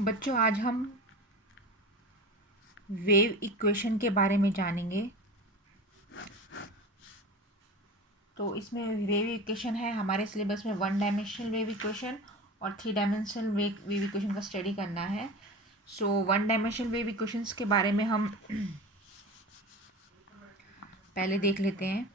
बच्चों, आज हम वेव इक्वेशन के बारे में जानेंगे। तो इसमें वेव इक्वेशन है, हमारे सिलेबस में 1 डायमेंशनल वेव इक्वेशन और 3 डायमेंशनल वेव इक्वेशन का स्टडी करना है। सो 1 डायमेंशनल वेव इक्वेशंस के बारे में हम पहले देख लेते हैं।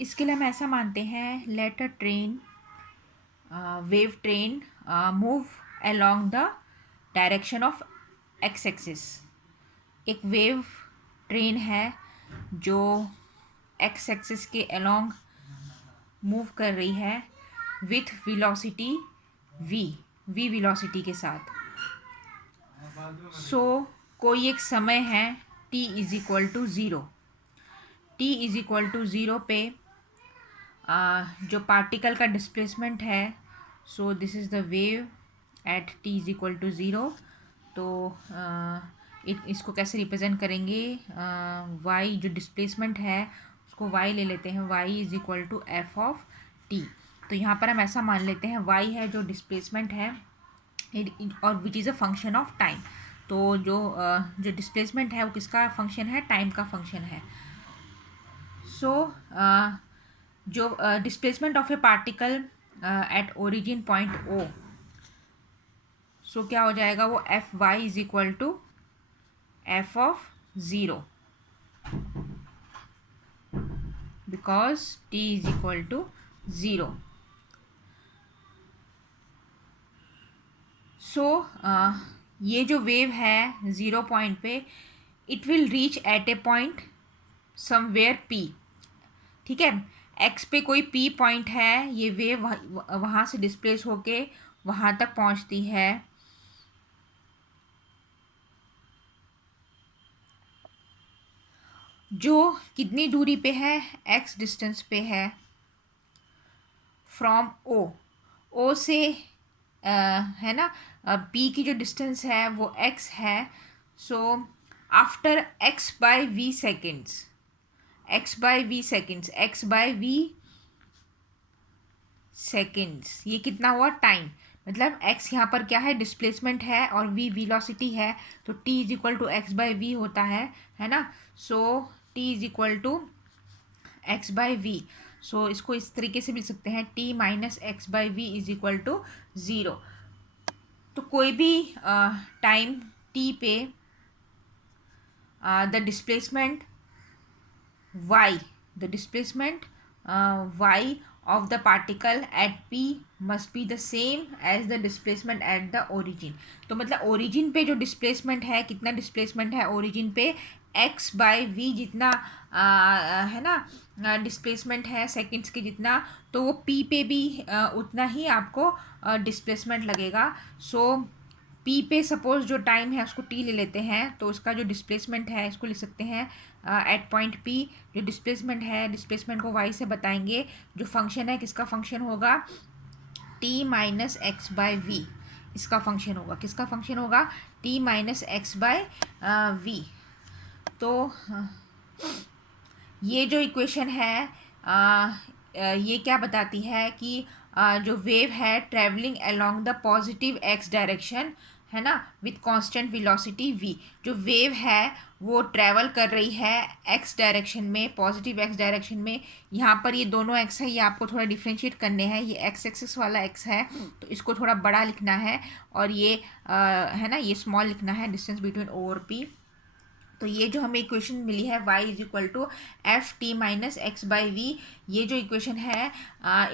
इसके लिए हम ऐसा मानते हैं, let a train wave train move along the direction of x axis. एक वेव ट्रेन है जो एक्स एक्सिस के अलोंग मूव कर रही है विथ वेलोसिटी वी वेलोसिटी के साथ। सो कोई एक समय है t is equal to zero. t is equal to zero पे जो पार्टिकल का डिस्प्लेसमेंट है, so this is the wave at t is equal to zero. तो इसको कैसे रिप्रेजेंट करेंगे? y जो डिस्प्लेसमेंट है उसको y ले लेते हैं, y is equal to F of t। तो यहाँ पर हम ऐसा मान लेते हैं y है जो डिस्प्लेसमेंट है और which is a function of time. तो जो डिस्प्लेसमेंट है वो किसका फंक्शन है? टाइम का फंक्शन है। सो जो displacement of a particle at origin point O, so क्या हो जाएगा? वो F Y is equal to F of zero, because T is equal to zero. So ये जो वेव है ज़ीरो पॉइंट पे, it will reach at a point somewhere P. ठीक है, एक्स पे कोई पी पॉइंट है, ये वेव वहाँ से डिस्प्लेस होके वहाँ तक पहुँचती है। जो कितनी दूरी पे है? एक्स डिस्टेंस पे है फ्रॉम ओ। ओ से है ना, पी की जो डिस्टेंस है वो एक्स है। So after x by v seconds, x by v seconds, x by v seconds, ये कितना हुआ? टाइम। मतलब x यहाँ पर क्या है? डिस्प्लेसमेंट है और v वेलोसिटी है, तो t is equal to X by V होता है ना। So t is equal to X by V. So इसको इस तरीके से भी लिख सकते हैं, t minus x by V is equal to zero. तो कोई भी टाइम t पे the displacement y of the particle at p must be the same as the displacement at the origin। तो मतलब ओरिजिन पे जो डिस्प्लेसमेंट है, कितना डिस्प्लेसमेंट है ओरिजिन पे? x बाय वी जितना है ना डिस्प्लेसमेंट है सेकेंड्स के जितना, तो वो p पे भी उतना ही आपको डिस्प्लेसमेंट लगेगा। सो p पे सपोज जो टाइम है उसको t ले लेते हैं, तो उसका जो डिस्प्लेसमेंट है इसको लिख सकते हैं एट पॉइंट p। जो डिस्प्लेसमेंट है, डिस्प्लेसमेंट को y से बताएंगे। जो फंक्शन है किसका फंक्शन होगा? t minus x by v, इसका फंक्शन होगा। किसका फंक्शन होगा? t minus x by v. तो ये जो इक्वेशन है ये क्या बताती है कि जो वेव है travelling along the positive x direction, है ना, विथ कांस्टेंट वेलोसिटी v। जो वेव है वो ट्रैवल कर रही है एक्स डायरेक्शन में, पॉजिटिव एक्स डायरेक्शन में। यहाँ पर ये दोनों एक्स है, ये आपको थोड़ा डिफ्रेंशिएट करने हैं। ये एक्स एक्सिस वाला एक्स है तो इसको थोड़ा बड़ा लिखना है, और ये है ना, ये स्मॉल लिखना है, डिस्टेंस बिटवीन ओ और पी। तो ये जो हमें इक्वेशन मिली है y is equal to f t minus x by v, ये जो इक्वेशन है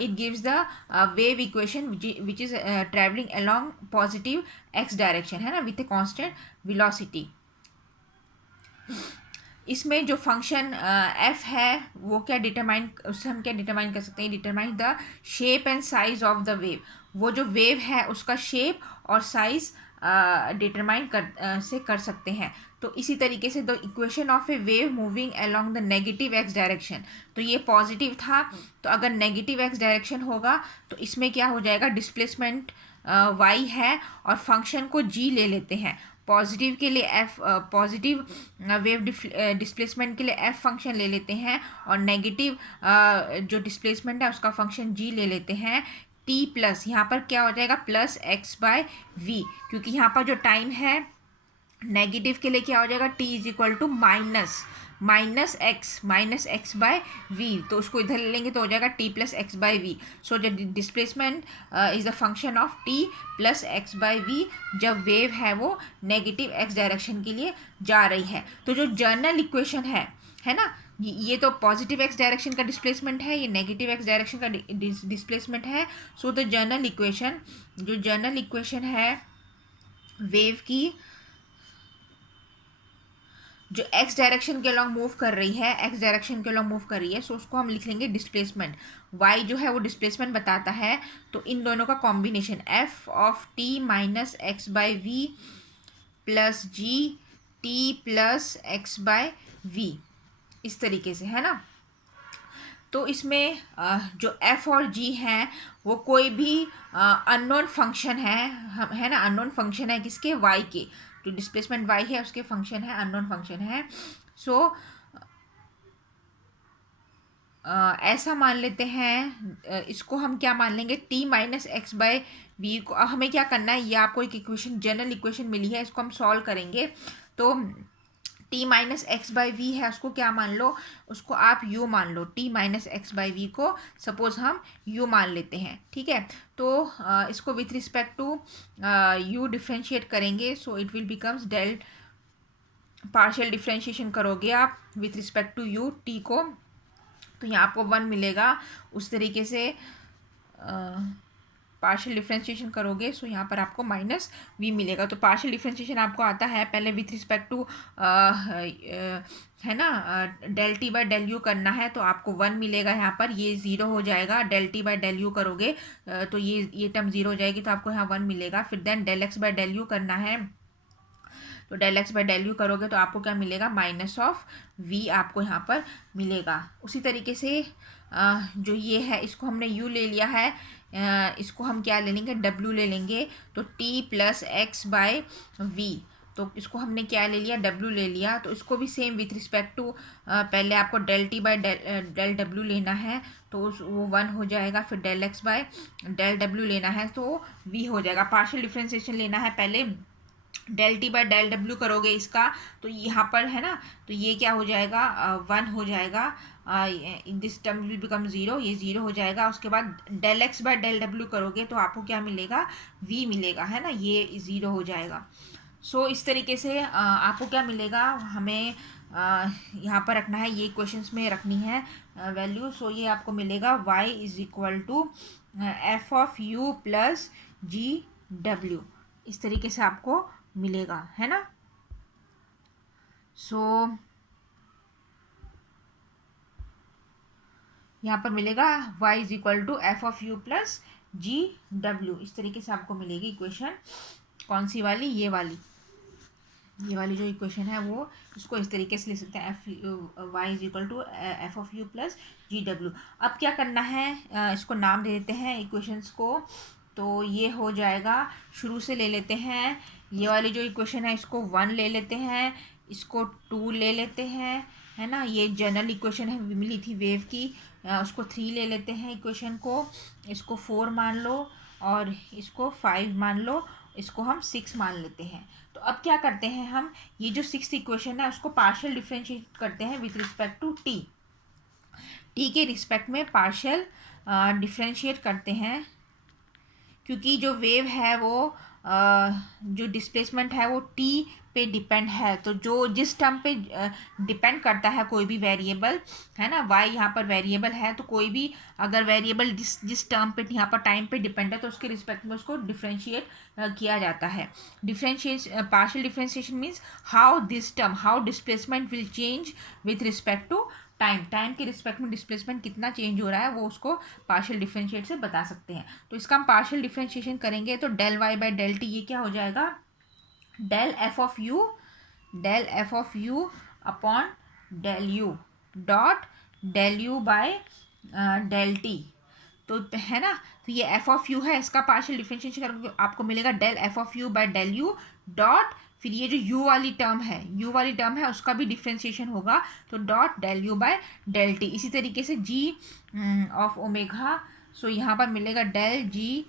it gives the wave equation which is travelling along positive x direction, है ना, विथ ए कांस्टेंट वेलोसिटी। इसमें जो फंक्शन f है वो क्या डिटरमाइन, उससे हम क्या डिटरमाइन कर सकते हैं? Determine the shape and size of the wave. वो जो वेव है उसका शेप और साइज डिटरमाइन कर सकते हैं। तो इसी तरीके से the equation of A wave moving along the negative x direction, तो ये पॉजिटिव था, तो अगर नेगेटिव एक्स डायरेक्शन होगा तो इसमें क्या हो जाएगा? डिस्प्लेसमेंट वाई है और फंक्शन को जी ले लेते हैं। पॉजिटिव के लिए एफ, पॉजिटिव वेव डिस्प्लेसमेंट के लिए एफ फंक्शन ले लेते हैं और नेगेटिव जो डिस्प्लेसमेंट है उसका फंक्शन जी ले लेते हैं। टी प्लस यहाँ पर क्या हो जाएगा, प्लस एक्स बाय वी, क्योंकि यहाँ पर जो टाइम है नेगेटिव के लिए क्या हो जाएगा, t is equal to minus x by v, तो उसको इधर ले लेंगे तो हो जाएगा t plus x by v. So the displacement is a function of t plus x by v जब वेव है वो नेगेटिव एक्स डायरेक्शन के लिए जा रही है। तो जो जर्नल इक्वेशन है ना, ये तो पॉजिटिव एक्स डायरेक्शन का डिस्प्लेसमेंट है, ये नेगेटिव एक्स डायरेक्शन का डिस्प्लेसमेंट है। सो द जर्नल इक्वेशन है वेव की जो एक्स डायरेक्शन के अलॉन्ग मूव कर रही है, सो उसको हम लिख लेंगे डिस्प्लेसमेंट। वाई जो है वो डिस्प्लेसमेंट बताता है, तो इन दोनों का combination f of t minus x by v plus g t plus x by v, इस तरीके से है ना। तो इसमें जो एफ और जी हैं वो कोई भी अननोन फंक्शन है ना, अननोन फंक्शन है किसके, वाई के, जो डिस्प्लेसमेंट वाई है उसके फंक्शन है, अननोन फंक्शन है। सो ऐसा मान लेते हैं, इसको हम क्या मान लेंगे, t minus x by v को। अब हमें क्या करना है, ये आपको एक इक्वेशन, जनरल इक्वेशन मिली है, इसको हम सॉल्व करेंगे। तो T minus x by V है, उसको क्या मान लो, उसको आप यू मान लो। T minus x by V को सपोज हम यू मान लेते हैं, ठीक है। तो इसको with respect to U differentiate करेंगे, so it will becomes del, partial differentiation करोगे आप with respect to U T को, तो यहाँ आपको 1 मिलेगा। उस तरीके से पार्शियल डिफ्रेंशिएशन करोगे, सो यहाँ पर आपको माइनस वी मिलेगा। तो पार्शियल डिफ्रेंशिएशन आपको आता है, पहले विथ रिस्पेक्ट टू है ना del t by del u करना है, तो आपको 1 मिलेगा। यहाँ पर ये 0 हो जाएगा, del t by del u करोगे तो ये टर्म 0 हो जाएगी, तो आपको यहाँ 1 मिलेगा। फिर then del x by del u करना है, तो del x by del u करोगे तो आपको क्या मिलेगा, माइनस ऑफ वी आपको यहाँ पर मिलेगा। उसी तरीके से जो ये है इसको हमने u ले लिया है, इसको हम क्या ले लेंगे, w ले लेंगे। तो t plus x by v, तो इसको हमने क्या ले लिया, w ले लिया। तो इसको भी सेम विथ रिस्पेक्ट टू पहले आपको del t by del w लेना है, तो वो 1 हो जाएगा। फिर del x by del w लेना है तो v हो जाएगा। पार्शियल डिफ्रेंशिएशन लेना है, पहले डेल टी बाय डेल डब्ल्यू करोगे इसका, तो यहाँ पर है ना, तो ये क्या हो जाएगा, 1 हो जाएगा। दिस टर्म विल बिकम 0, ये 0 हो जाएगा। उसके बाद डेल एक्स बाय डेल डब्ल्यू करोगे तो आपको क्या मिलेगा, v मिलेगा, है ना, ये 0 हो जाएगा। सो इस तरीके से आपको क्या मिलेगा, हमें यहाँ पर रखना है, ये क्वेश्चंस में रखनी है वैल्यू। सो ये आपको मिलेगा y is equal to F of u plus g डब्ल्यू, इस तरीके से आपको मिलेगा, है ना। सो यहाँ पर मिलेगा y is equal to F of u plus g डब्ल्यू, इस तरीके से आपको मिलेगी इक्वेशन। कौन सी वाली, ये वाली जो इक्वेशन है वो, इसको इस तरीके से लिख सकते हैं, f Y is equal to F of u plus g डब्ल्यू। अब क्या करना है, इसको नाम दे देते हैं इक्वेशंस को। तो ये हो जाएगा, शुरू से ले लेते हैं, ये वाली जो इक्वेशन है इसको 1 ले लेते हैं, इसको 2 ले लेते हैं, है ना। ये जनरल इक्वेशन है, मिली थी वेव की, उसको 3 ले लेते हैं इक्वेशन को, इसको 4 मान लो और इसको 5 मान लो, इसको हम 6 मान लेते हैं। तो अब क्या करते हैं हम, ये जो 6th इक्वेशन है उसको पार्शियल डिफ्रेंशिएट करते हैं विथ रिस्पेक्ट टू टी के रिस्पेक्ट में पार्शियल डिफ्रेंशिएट करते हैं, क्योंकि जो वेव है वो जो डिस्प्लेसमेंट है वो टी पे डिपेंड है। तो जो जिस टर्म पे डिपेंड करता है कोई भी वेरिएबल, है ना, वाई यहाँ पर वेरिएबल है, तो कोई भी अगर वेरिएबल जिस टर्म पे यहाँ पर टाइम पे डिपेंड है तो उसके रिस्पेक्ट में उसको डिफ्रेंशिएट किया जाता है। Partial differentiation means how displacement will change with respect to time के रिस्पेक्ट में डिस्प्लेसमेंट कितना चेंज हो रहा है वो उसको पार्शियल डिफ्रेंशिएट से बता सकते हैं। तो इसका हम पार्शियल डिफ्रेंशिएशन करेंगे, तो del Y by del t, ये क्या हो जाएगा, del f of you upon del u dot del u by del t. तो है ना, तो ये एफ ऑफ यू है, इसका पार्शियल डिफरेंशिएशन करोगे आपको मिलेगा del f of u by del u dot, फिर ये जो u वाली टर्म है उसका भी डिफ्रेंशिएशन होगा, तो dot del u by del t. इसी तरीके से g ऑफ ओमेगा, सो यहाँ पर मिलेगा डेल g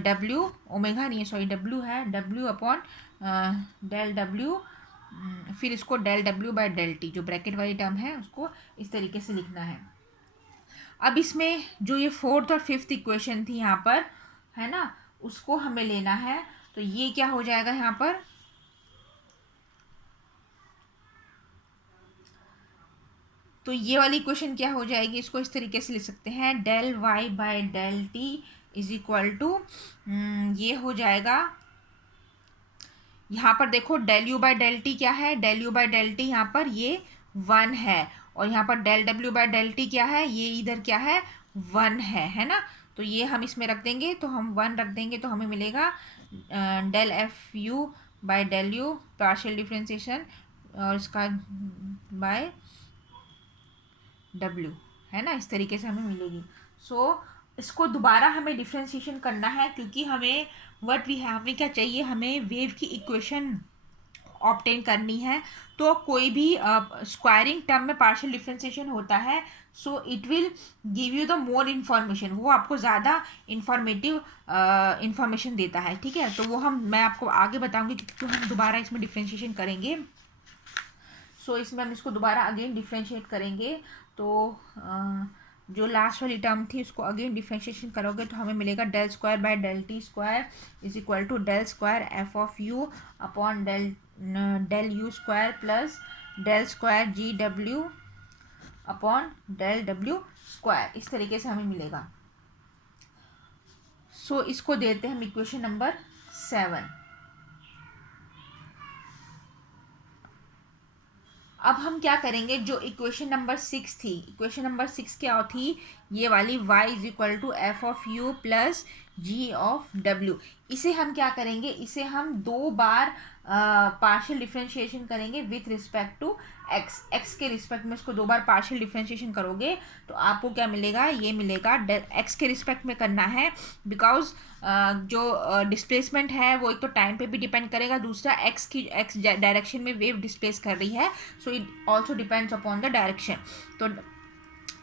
w, ओमेगा नहीं है सॉरी w है, w अपॉन डेल w, फिर इसको del w by del t, जो ब्रैकेट वाली टर्म है उसको इस तरीके से लिखना है। अब इसमें जो ये फोर्थ और फिफ्थ इक्वेशन थी यहाँ पर, है ना, उसको हमें लेना है। तो ये क्या हो जाएगा यहाँ पर, तो ये वाली इक्वेशन क्या हो जाएगी, इसको इस तरीके से लिख सकते हैं, del Y by del T is equal to, ये हो जाएगा, यहाँ पर देखो del u by del t क्या है, del u by del t यहाँ पर ये 1 है, और यहाँ पर डेल डब्ल्यू बाय डेल टी क्या है, ये इधर क्या है 1 है ना। तो ये हम इसमें रख देंगे, तो हम 1 रख देंगे, तो हमें मिलेगा del f u by del u partial differentiation, और इसका बाय डब्ल्यू, है ना, इस तरीके से हमें मिलेगी। सो इसको दोबारा हमें डिफ्रेंशिएशन करना है, क्योंकि हमें हमें क्या चाहिए, हमें वेव की इक्वेशन ऑब्टेन करनी है। तो कोई भी स्क्वायरिंग टर्म में पार्शियल डिफ्रेंशिएशन होता है, so it will give you the more information, वो आपको ज़्यादा इंफॉर्मेटिव इंफॉर्मेशन देता है, ठीक है। तो वो मैं आपको आगे बताऊंगी कि हम दोबारा इसमें डिफ्रेंशिएशन करेंगे। सो इसमें हम इसको दोबारा अगेन डिफ्रेंशिएट करेंगे, तो जो लास्ट वाली टर्म थी उसको अगेन डिफ्रेंशिएशन करोगे तो हमें मिलेगा del square by del T square is equal to del square F of you upon del U square plus del square G W upon del W square, इस तरीके से हमें मिलेगा। सो इसको देते हैं हम इक्वेशन नंबर 7। अब हम क्या करेंगे, जो इक्वेशन नंबर 6 थी, इक्वेशन नंबर 6 क्या थी, ये वाली y is equal to F of u plus g of डब्ल्यू, इसे हम क्या करेंगे, इसे हम 2 बार पार्शियल डिफ्रेंशिएशन करेंगे विथ रिस्पेक्ट टू x के रिस्पेक्ट में इसको 2 बार पार्शियल डिफ्रेंशिएशन करोगे तो आपको क्या मिलेगा, ये मिलेगा x के रिस्पेक्ट में करना है, बिकॉज जो डिस्प्लेसमेंट है वो एक तो टाइम पे भी डिपेंड करेगा, दूसरा x डायरेक्शन में वेव डिस्प्लेस कर रही है, so it also depends upon the direction. तो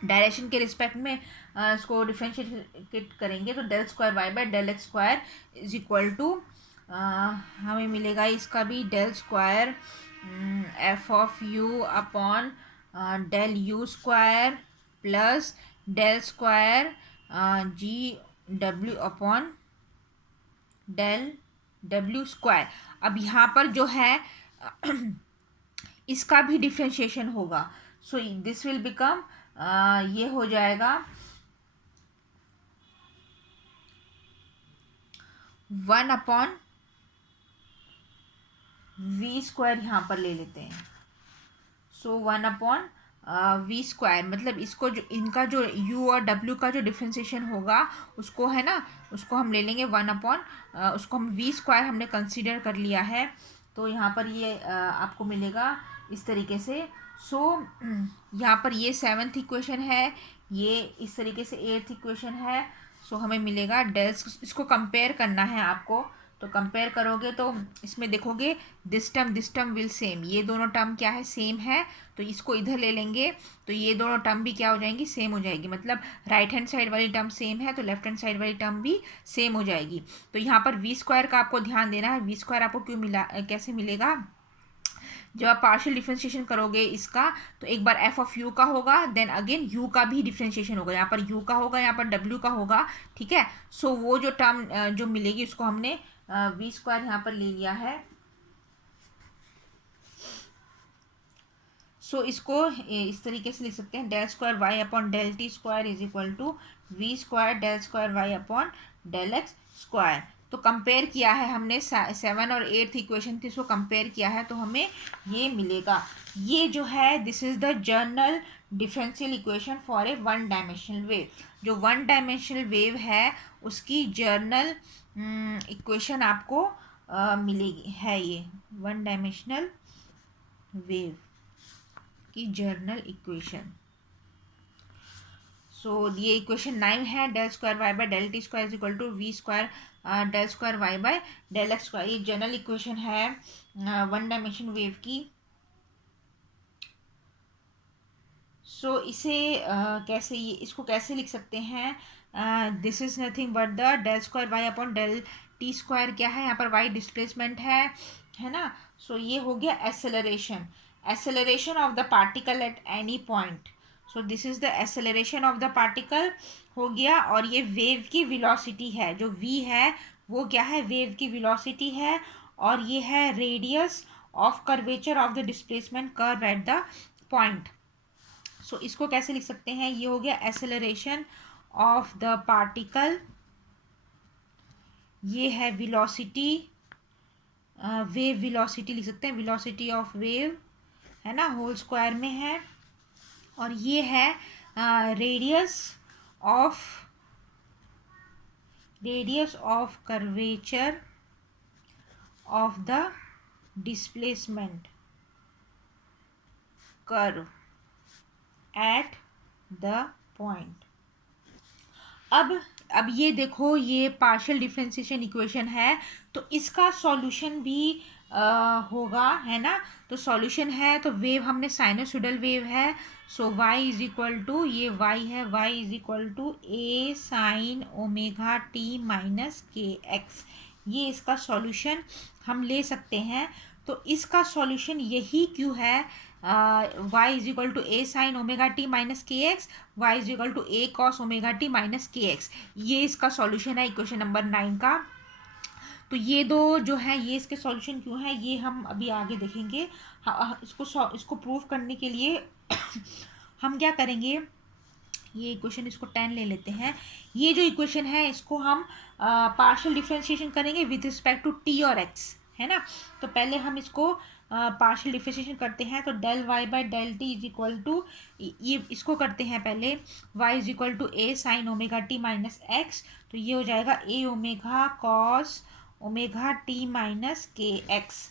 डायरेक्शन के रिस्पेक्ट में इसको डिफ्रेंशिएट करेंगे, तो del square Y by del x square is equal to, हमें मिलेगा इसका भी del square F of you upon del U square plus del square G W upon del W square. अब यहाँ पर जो है इसका भी डिफ्रेंशिएशन होगा, सो दिस विल बिकम, ये हो जाएगा 1 अपॉन वी स्क्वायर, यहाँ पर ले लेते हैं। सो 1 अपॉन वी स्क्वायर, मतलब इसको जो इनका जो u और w का जो डिफ्रेंशिएशन होगा उसको, है ना, उसको हम ले लेंगे 1 अपॉन, उसको हम वी स्क्वायर हमने कंसीडर कर लिया है, तो यहाँ पर ये आपको मिलेगा इस तरीके से। सो यहाँ पर ये 7th इक्वेशन है, ये इस तरीके से 8th इक्वेशन है। सो हमें मिलेगा डेल, इसको कंपेयर करना है आपको, तो कंपेयर करोगे तो इसमें देखोगे दिस टर्म विल सेम, ये दोनों टर्म क्या है, सेम है, तो इसको इधर ले लेंगे तो ये दोनों टर्म भी क्या हो जाएंगी, सेम हो जाएगी, मतलब राइट हैंड साइड वाली टर्म सेम है तो लेफ्ट हैंड साइड वाली टर्म भी सेम हो जाएगी। तो यहाँ पर वी स्क्वायर का आपको ध्यान देना है, वी स्क्वायर आपको क्यों मिला, कैसे मिलेगा, जब आप पार्शियल डिफ्रेंशिएशन करोगे इसका तो एक बार एफ ऑफ यू का होगा, देन अगेन यू का भी डिफ्रेंशिएशन होगा, यहाँ पर यू का होगा, यहाँ पर डब्ल्यू का होगा, ठीक है। सो वो जो टर्म जो मिलेगी उसको हमने वी स्क्वायर यहाँ पर ले लिया है। सो इसको इस तरीके से लिख सकते हैं, del square y upon del T square is equal to v square del square y upon del x square. तो कंपेयर किया है हमने, 7 और 8th इक्वेशन थी उसको कंपेयर किया है, तो हमें ये मिलेगा, ये जो है this is the general differential equation for a 1 dimensional wave. जो 1 डायमेंशनल वेव है उसकी जर्नल इक्वेशन आपको मिलेगी, है ये 1 डायमेंशनल वेव की जर्नल इक्वेशन। सो ये इक्वेशन 9 है, del square Y by del T square is equal to v square del square Y by del x square. ये जनरल इक्वेशन है वन डायमेंशन वेव की। सो इसे कैसे, ये इसको कैसे लिख सकते हैं? This is nothing but the del square y upon del T square. क्या है यहाँ पर? वाई डिस्प्लेसमेंट है ना। सो ये हो गया acceleration, acceleration of the particle at any point. So this is the acceleration of the particle हो गया। और ये वेव की वेलोसिटी है, जो v है वो क्या है? वेव की वेलोसिटी है। और ये है radius of curvature of the displacement curve at the point. So इसको कैसे लिख सकते हैं? ये हो गया एसेलरेशन ऑफ द पार्टिकल, ये है वेलोसिटी, वेव वेलोसिटी लिख सकते हैं, वेलोसिटी ऑफ वेव है ना, होल स्क्वायर में है। और ये है radius of curvature of the displacement curve at the point. अब ये देखो, ये पार्शियल डिफरेंशिएशन इक्वेशन है, तो इसका सॉल्यूशन भी होगा, है ना। तो सॉल्यूशन है, तो वेव हमने साइनोसॉइडल वेव है। So y is equal to, ये y है, y is equal to a sine omega T minus के एक्स। ये इसका सॉल्यूशन हम ले सकते हैं। तो इसका सॉल्यूशन यही क्यों है, y is equal to A sine omega T minus के X, Y is equal to A cos omega T minus के एक्स। ये इसका सॉल्यूशन है इक्वेशन नंबर 9 का। तो ये दो जो है, ये इसके सॉल्यूशन क्यों है, ये हम अभी आगे देखेंगे। इसको प्रूव करने के लिए हम क्या करेंगे, ये इक्वेशन इसको 10 ले लेते हैं। ये जो इक्वेशन है इसको हम पार्शियल डिफरेंशिएशन करेंगे विथ रिस्पेक्ट टू टी और एक्स, है ना। तो पहले हम इसको पार्शियल डिफरेंशिएशन करते हैं। तो del Y by del T is equal to, ये इसको करते हैं पहले, Y is equal to A sine omega T minus X. तो ये हो जाएगा A omega cos omega T minus के एक्स।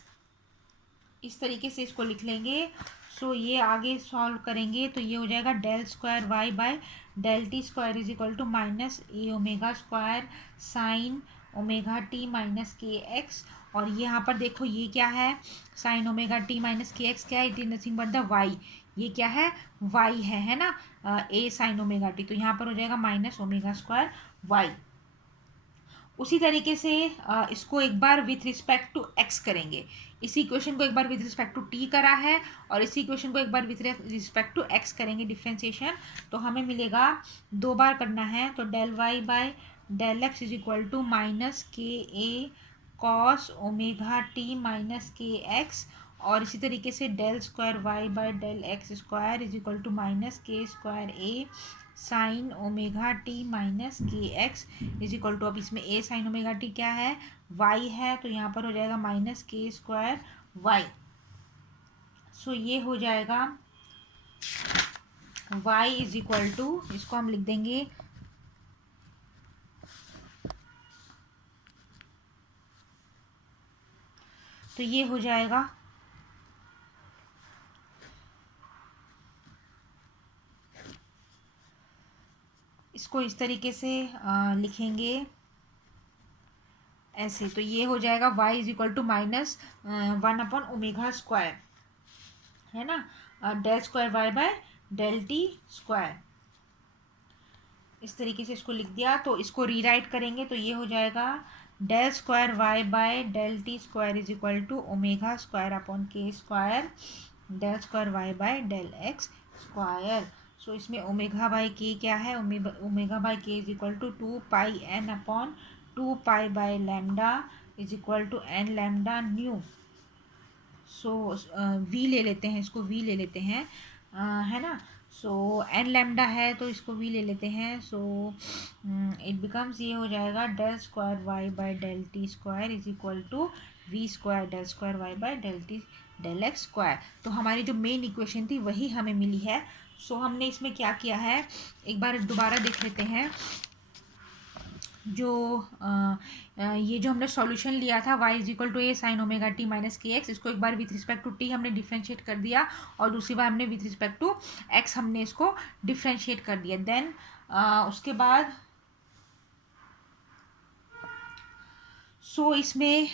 इस तरीके से इसको लिख लेंगे। सो ये आगे सॉल्व करेंगे तो ये हो जाएगा del square Y by del T square is equal to minus a omega square sine omega T minus के एक्स। और ये यहाँ पर देखो, ये क्या है? साइन ओमेगा टी माइनस के एक्स क्या है? It is nothing but the y. ये क्या है? वाई है ना, ए साइन ओमेगा टी। तो यहाँ पर हो जाएगा माइनस ओमेगा स्क्वायर वाई। उसी तरीके से इसको एक बार विथ रिस्पेक्ट टू एक्स करेंगे। इसी इक्वेशन को एक बार विथ रिस्पेक्ट टू टी करा है, और इसी इक्वेशन को एक बार विथ रिस्पेक्ट टू एक्स करेंगे डिफ्रेंसिएशन। तो हमें मिलेगा, 2 बार करना है, तो del Y by del x is equal to minus k a cos omega T minus के एक्स। और इसी तरीके से del square Y by del x square is equal to minus के स्क्वायर ए साइन ओमेगा टी माइनस के x is equal to, अब इसमें ए sine omega T क्या है? वाई है, तो यहाँ पर हो जाएगा माइनस के स्क्वायर वाई। सो ये हो जाएगा वाई इज इक्वल टू, इसको हम लिख देंगे तो ये हो जाएगा इसको इस तरीके से लिखेंगे ऐसे। तो ये हो जाएगा y is equal to minus 1 upon omega square, है ना, del square y by del T square. इस तरीके से इसको लिख दिया। तो इसको रीराइट करेंगे तो ये हो जाएगा del square y by del T square is equal to omega square upon K square del square y by del x square. So इसमें ओमेगा बाई के क्या है? Omega by K is equal to 2 pi N upon 2 pi by lambda is equal to N lambda nu. So we ले लेते हैं, इसको we ले लेते हैं, है ना। सो एन लैम्डा है तो इसको वी ले लेते हैं। सो इट बिकम्स, ये हो जाएगा del square Y by del T square is equal to v square del square Y by del t del x square. तो हमारी जो मेन इक्वेशन थी वही हमें मिली है। सो हमने इसमें क्या किया है, एक बार दोबारा देख लेते हैं। जो ये जो हमने सॉल्यूशन लिया था y is equal to A sine omega T minus के एक्स, इसको एक बार विथ रिस्पेक्ट टू t हमने डिफ्रेंशिएट कर दिया, और दूसरी बार हमने विथ रिस्पेक्ट टू x हमने इसको डिफ्रेंशिएट कर दिया। देन उसके बाद इसमें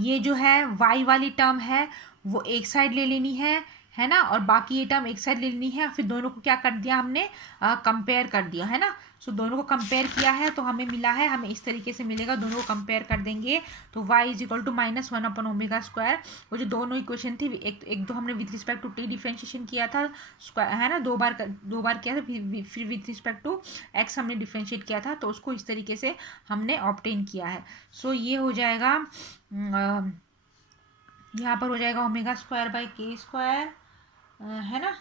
ये जो है y वाली टर्म है वो एक साइड ले लेनी है ना, और बाकी ये टर्म एक साइड ले लेनी है। फिर दोनों को क्या कर दिया हमने, कंपेयर कर दिया है ना। दोनों को कंपेयर किया है तो हमें मिला है, हमें इस तरीके से मिलेगा। दोनों को कंपेयर कर देंगे तो y इज इक्वल टू -1/ω²। वो जो दोनों इक्वेशन थी, एक तो हमने with respect to t differentiation किया था स्क्वायर, है ना, दो बार किया था। फिर विथ रिस्पेक्ट टू x हमने डिफ्रेंशिएट किया था, तो उसको इस तरीके से हमने ऑब्टेन किया है। ये हो जाएगा, यहाँ पर हो जाएगा ω²/k², है ना।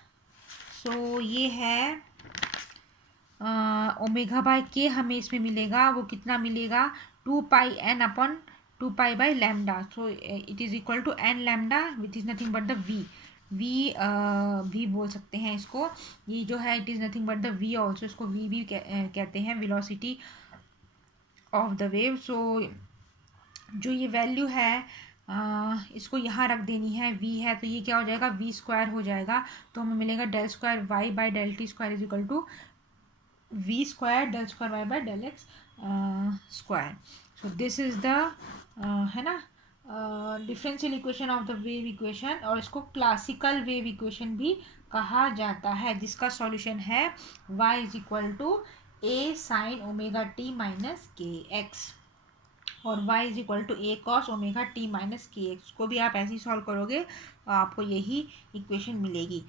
ये है ω/k हमें इसमें मिलेगा, वो कितना मिलेगा, 2πn/2π/λ। It is equal to n lambda which is nothing but the v बोल सकते हैं इसको। ये जो है it is nothing but the v also, इसको वी भी कहते हैं, वेलोसिटी ऑफ द वेव। जो ये वैल्यू है इसको यहाँ रख देनी है, v है तो ये क्या हो जाएगा, v² हो जाएगा। तो हमें मिलेगा ∇2y/∇t² is equal to v² ∇2y/∇x²। This is the, है ना, differential equation of the wave equation, और इसको क्लासिकल वेव इक्वेशन भी कहा जाता है, जिसका सॉल्यूशन है y is equal to a sin ωt-kx और y is equal to a cos ωt-kx। को भी आप ऐसे ही सॉल्व करोगे, आपको यही इक्वेशन मिलेगी।